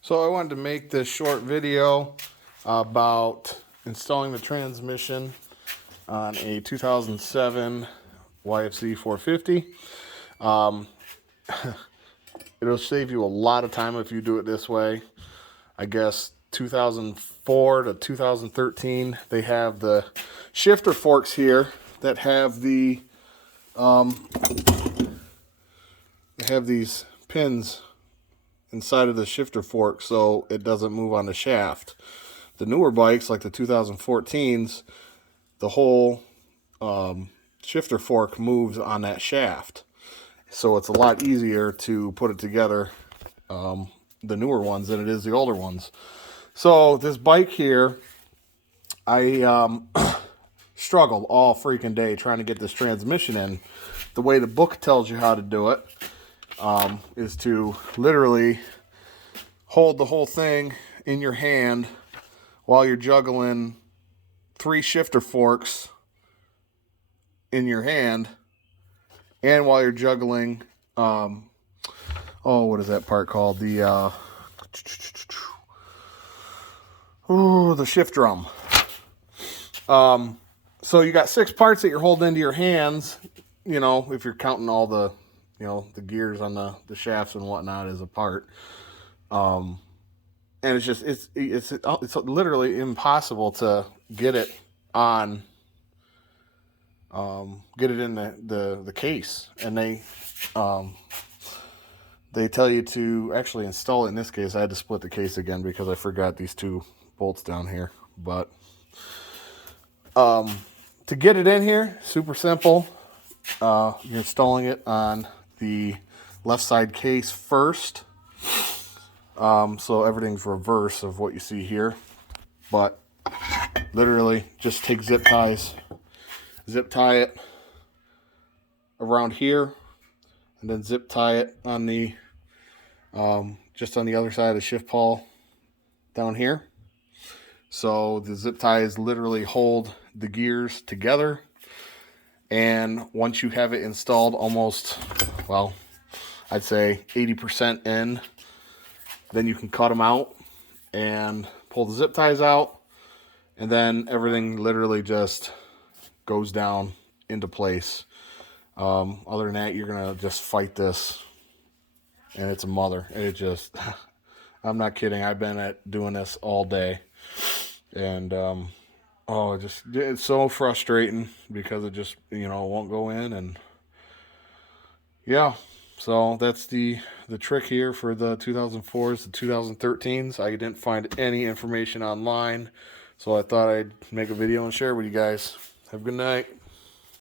So I wanted to make this short video about installing the transmission on a 2007 YFZ450. It'll save you a lot of time if you do it this way. I guess 2004 to 2013, they have the shifter forks here that have they have these pins inside of the shifter fork so it doesn't move on the shaft. The newer bikes, like the 2014s, the whole shifter fork moves on that shaft. So it's a lot easier to put it together, the newer ones, than it is the older ones. So this bike here, I struggled all freaking day trying to get this transmission in. The way the book tells you how to do it is to literally hold the whole thing in your hand while you're juggling 3 shifter forks in your hand, and while you're juggling, what is that part called? The shift drum. So you got 6 parts that you're holding into your hands. You know, if you're counting all the, the gears on the shafts and whatnot as a part. And it's just, it's literally impossible to get it on, get it in the case. And they tell you to actually install it. In this case, I had to split the case again because I forgot these 2 bolts down here. But to get it in here, super simple. You're installing it on the left side case first. So everything's reverse of what you see here. But literally just take zip ties, zip tie it around here, and then zip tie it on the just on the other side of the shift pawl down here. So the zip ties literally hold the gears together. And once you have it installed almost, well, I'd say 80% in, then you can cut them out and pull the zip ties out, and then everything literally just goes down into place. Other than that, you're gonna just fight this, and it's a mother. It just, I'm not kidding. I've been doing this all day, and it's so frustrating because it just, won't go in. And yeah, so that's the trick here for the 2004s, the 2013s. I didn't find any information online, so I thought I'd make a video and share with you guys. Have a good night.